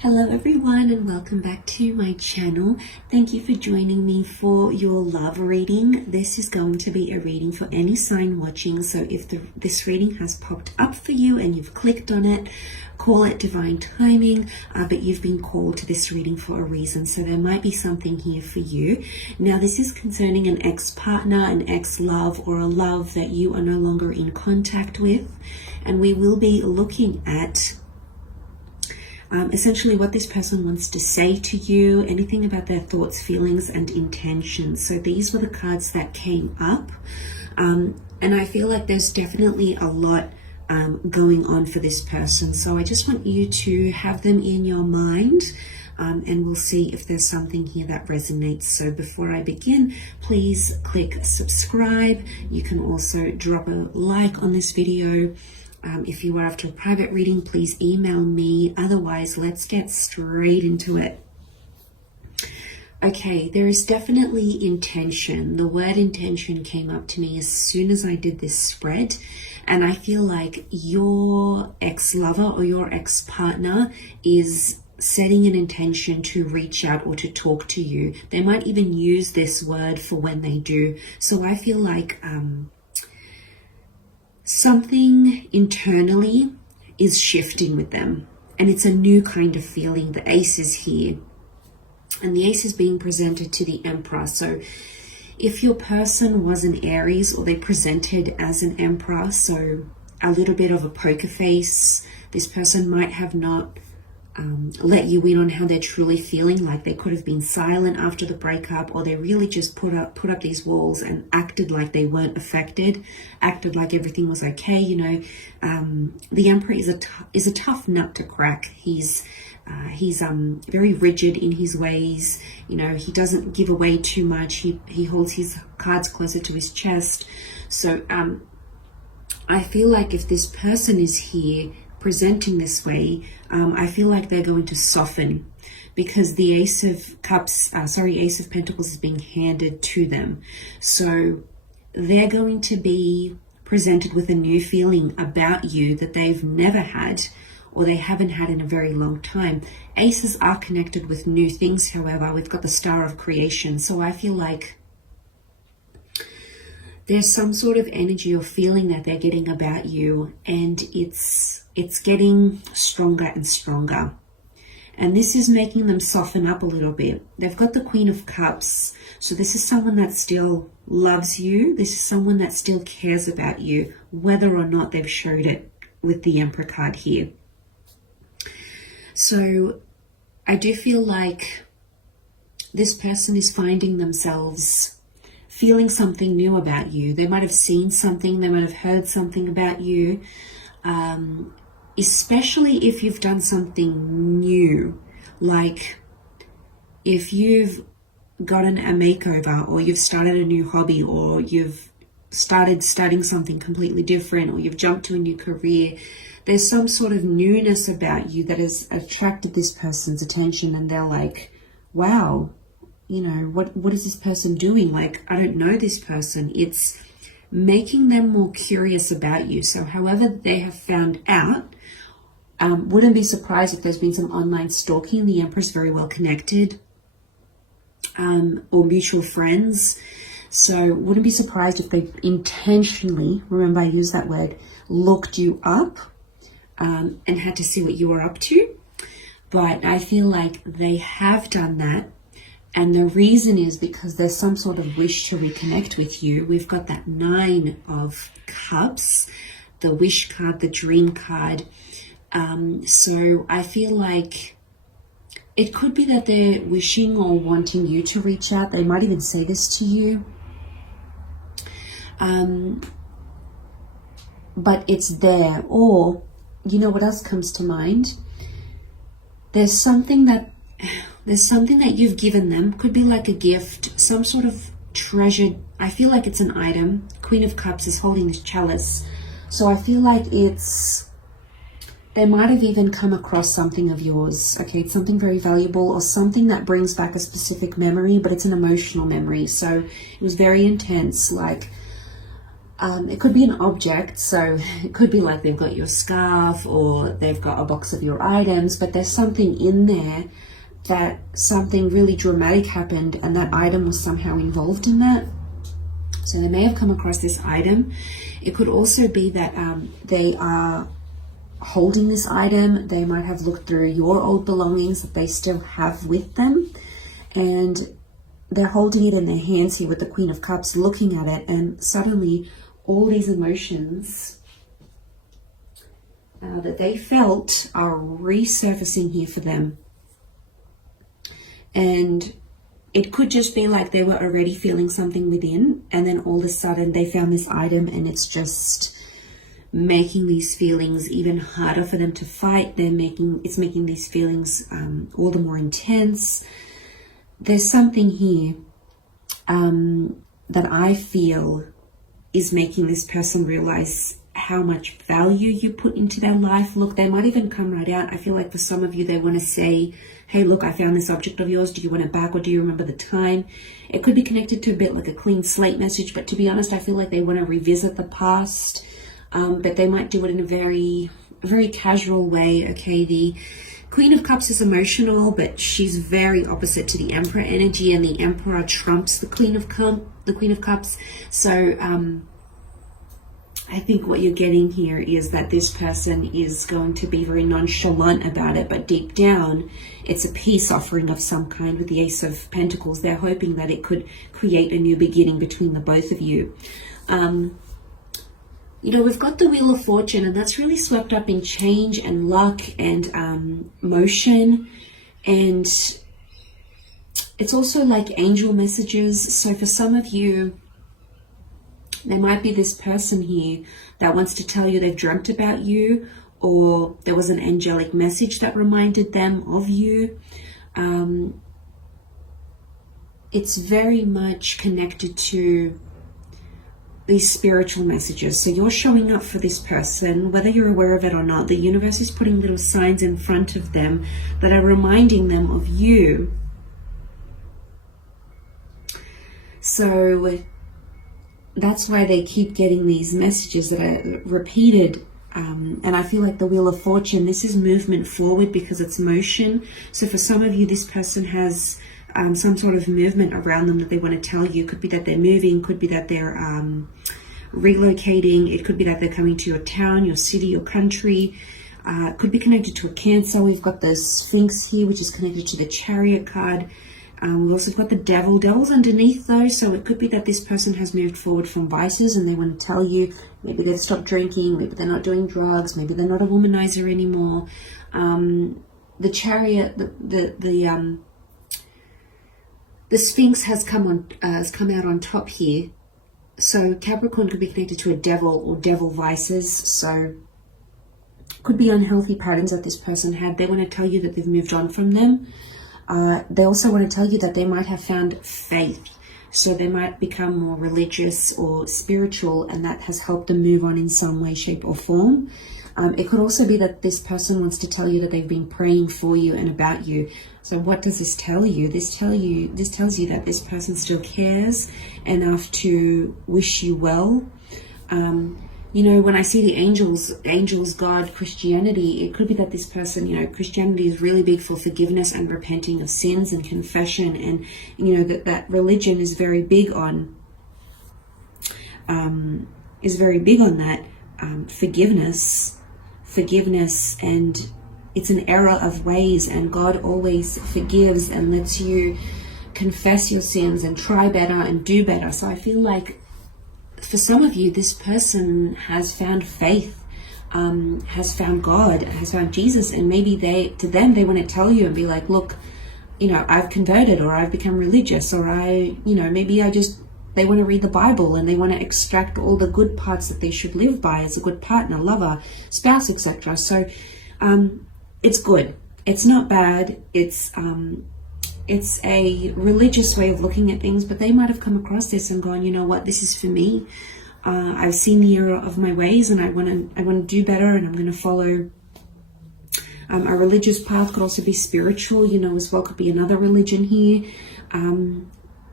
Hello everyone and welcome back to my channel. Thank you for joining me for your love reading. This is going to be a reading for any sign watching. So if this reading has popped up for you and you've clicked on it, call it divine timing, but you've been called to this reading for a reason. So there might be something here for you. Now this is concerning an ex-partner, an ex-love, or a love that you are no longer in contact with. And we will be looking at essentially what this person wants to say to you, anything about their thoughts, feelings, and intentions. So these were the cards that came up. And I feel like there's definitely a lot going on for this person. So I just want you to have them in your mind. And we'll see if there's something here that resonates. So before I begin, please click subscribe. You can also drop a like on this video. If you are after a private reading, please email me. Otherwise, let's get straight into it. Okay, there is definitely intention. The word intention came up to me as soon as I did this spread. And I feel like your ex-lover or your ex-partner is setting an intention to reach out or to talk to you. They might even use this word for when they do. So I feel like something internally is shifting with them, and it's a new kind of feeling. The ace is here, and the ace is being presented to the emperor. So if your person was an Aries, or they presented as an emperor, so a little bit of a poker face, this person might have not let you in on how they're truly feeling. Like they could have been silent after the breakup, or they really just put up these walls and acted like they weren't affected, acted like everything was okay. You know, the emperor is a tough nut to crack. He's very rigid in his ways. You know, he doesn't give away too much. He holds his cards closer to his chest. So I feel like if this person is here presenting this way, I feel like they're going to soften, because the Ace of Pentacles is being handed to them. So they're going to be presented with a new feeling about you that they've never had, or they haven't had in a very long time. Aces are connected with new things, however. We've got the Star of Creation. So I feel like there's some sort of energy or feeling that they're getting about you, and it's getting stronger and stronger. And this is making them soften up a little bit. They've got the Queen of Cups. So this is someone that still loves you. This is someone that still cares about you, whether or not they've showed it with the Emperor card here. So I do feel like this person is finding themselves feeling something new about you. They might have seen something, they might have heard something about you, especially if you've done something new, like if you've gotten a makeover, or you've started a new hobby, or you've started studying something completely different, or you've jumped to a new career. There's some sort of newness about you that has attracted this person's attention, and they're like, wow, you know, what is this person doing? Like, I don't know this person. It's making them more curious about you. So however they have found out, wouldn't be surprised if there's been some online stalking. The Emperor's very well connected, or mutual friends. So wouldn't be surprised if they intentionally, remember I use that word, looked you up and had to see what you were up to. But I feel like they have done that. And the reason is because there's some sort of wish to reconnect with you. We've got that Nine of Cups, the wish card, the dream card. So I feel like it could be that they're wishing or wanting you to reach out. They might even say this to you. But it's there. Or, you know what else comes to mind? There's something that you've given them. Could be like a gift, some sort of treasured, I feel like it's an item. Queen of Cups is holding this chalice. So I feel like they might have even come across something of yours. Okay, it's something very valuable, or something that brings back a specific memory, but it's an emotional memory. So it was very intense. Like, It could be an object, so it could be like they've got your scarf or they've got a box of your items, but there's something in there that something really dramatic happened and that item was somehow involved in that. So they may have come across this item. It could also be that they are holding this item. They might have looked through your old belongings that they still have with them, and they're holding it in their hands here with the Queen of Cups, looking at it, and suddenly all these emotions that they felt are resurfacing here for them. And it could just be like they were already feeling something within, and then all of a sudden they found this item and it's just making these feelings even harder for them to fight. It's making these feelings all the more intense. There's something here that I feel is making this person realize how much value you put into their life. Look, they might even come right out. I feel like for some of you, they want to say, hey, look, I found this object of yours. Do you want it back, or do you remember the time? It could be connected to a bit like a clean slate message, but to be honest, I feel like they want to revisit the past, but they might do it in a very, very casual way. Okay, the Queen of Cups is emotional, but she's very opposite to the Emperor energy, and the Emperor trumps the Queen of Cups. So I think what you're getting here is that this person is going to be very nonchalant about it, but deep down, it's a peace offering of some kind with the Ace of Pentacles. They're hoping that it could create a new beginning between the both of you. You know, we've got the Wheel of Fortune, and that's really swept up in change and luck and motion. And it's also like angel messages. So for some of you, there might be this person here that wants to tell you they've dreamt about you, or there was an angelic message that reminded them of you. It's very much connected to these spiritual messages. So you're showing up for this person, whether you're aware of it or not. The universe is putting little signs in front of them that are reminding them of you. So that's why they keep getting these messages that are repeated. And I feel like the Wheel of Fortune, this is movement forward because it's motion. So for some of you, this person has some sort of movement around them that they want to tell you. Could be that they're moving, could be that they're relocating. It could be that they're coming to your town, your city, your country. Could be connected to a Cancer. We've got the Sphinx here, which is connected to the Chariot card. We've also got the Devil. Devil's underneath though, so it could be that this person has moved forward from vices and they want to tell you maybe they've stopped drinking, maybe they're not doing drugs, maybe they're not a womanizer anymore. The Chariot, the Sphinx has come out on top here. So Capricorn could be connected to a devil or devil vices. So could be unhealthy patterns that this person had. They want to tell you that they've moved on from them. They also want to tell you that they might have found faith. So they might become more religious or spiritual, and that has helped them move on in some way, shape or form. It could also be that this person wants to tell you that they've been praying for you and about you. So what does this tell you? This tells you that this person still cares enough to wish you well. You know, when I see the angels, God, Christianity, it could be that this person, you know, Christianity is really big for forgiveness and repenting of sins and confession. And, you know, that religion is very big on, that forgiveness, and it's an era of ways, and God always forgives and lets you confess your sins and try better and do better. So I feel like for some of you, this person has found faith, has found God, has found Jesus, and maybe they want to tell you and be like, look, you know, I've converted, or I've become religious, or they want to read the Bible and they want to extract all the good parts that they should live by as a good partner, lover, spouse, etc. So it's good. It's not bad. It's a religious way of looking at things, but they might have come across this and gone, you know what, this is for me. I've seen the error of my ways, and I want to do better, and I'm going to follow a religious path. Could also be spiritual, you know, as well. Could be another religion here.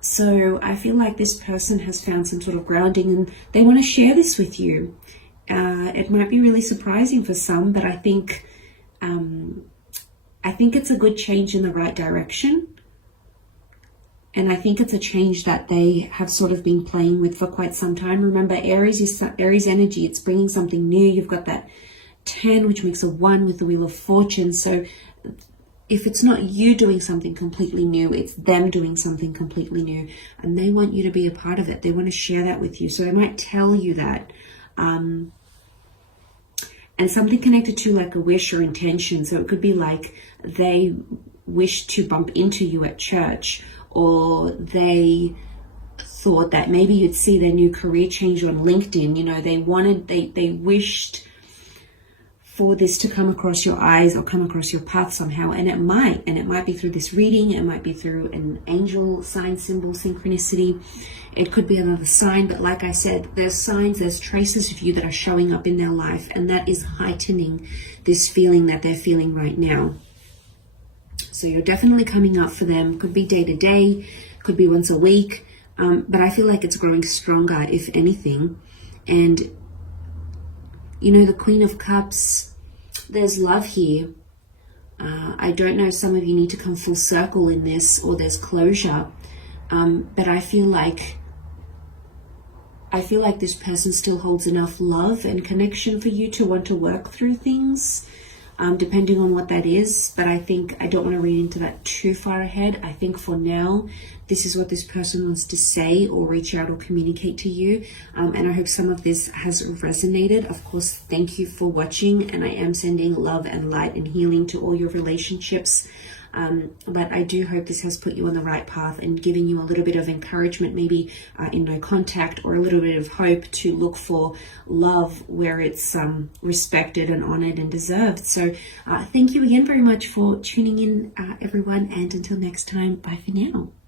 So I feel like this person has found some sort of grounding and they want to share this with you. It might be really surprising for some, but I think it's a good change in the right direction. And I think it's a change that they have sort of been playing with for quite some time. Remember, Aries is Aries energy. It's bringing something new. You've got that 10, which makes a 1 with the Wheel of Fortune. So if it's not you doing something completely new, it's them doing something completely new. And they want you to be a part of it. They want to share that with you. So they might tell you that. And something connected to like a wish or intention. So it could be like they wish to bump into you at church, or they thought that maybe you'd see their new career change on LinkedIn. You know, they wished for this to come across your eyes or come across your path somehow. And it might be through this reading. It might be through an angel sign, symbol, synchronicity. It could be another sign, but like I said, there's signs, there's traces of you that are showing up in their life, and that is heightening this feeling that they're feeling right now. So you're definitely coming up for them. Could be day to day, could be once a week, but I feel like it's growing stronger, if anything. And you know, the Queen of Cups, there's love here. I don't know, some of you need to come full circle in this, or there's closure. But I feel like this person still holds enough love and connection for you to want to work through things, depending on what that is. But I think I don't want to read into that too far ahead. I think for now, this is what this person wants to say or reach out or communicate to you. And I hope some of this has resonated. Of course, thank you for watching. And I am sending love and light and healing to all your relationships. But I do hope this has put you on the right path and giving you a little bit of encouragement, maybe in no contact, or a little bit of hope to look for love where it's respected and honored and deserved. So thank you again very much for tuning in, everyone. And until next time, bye for now.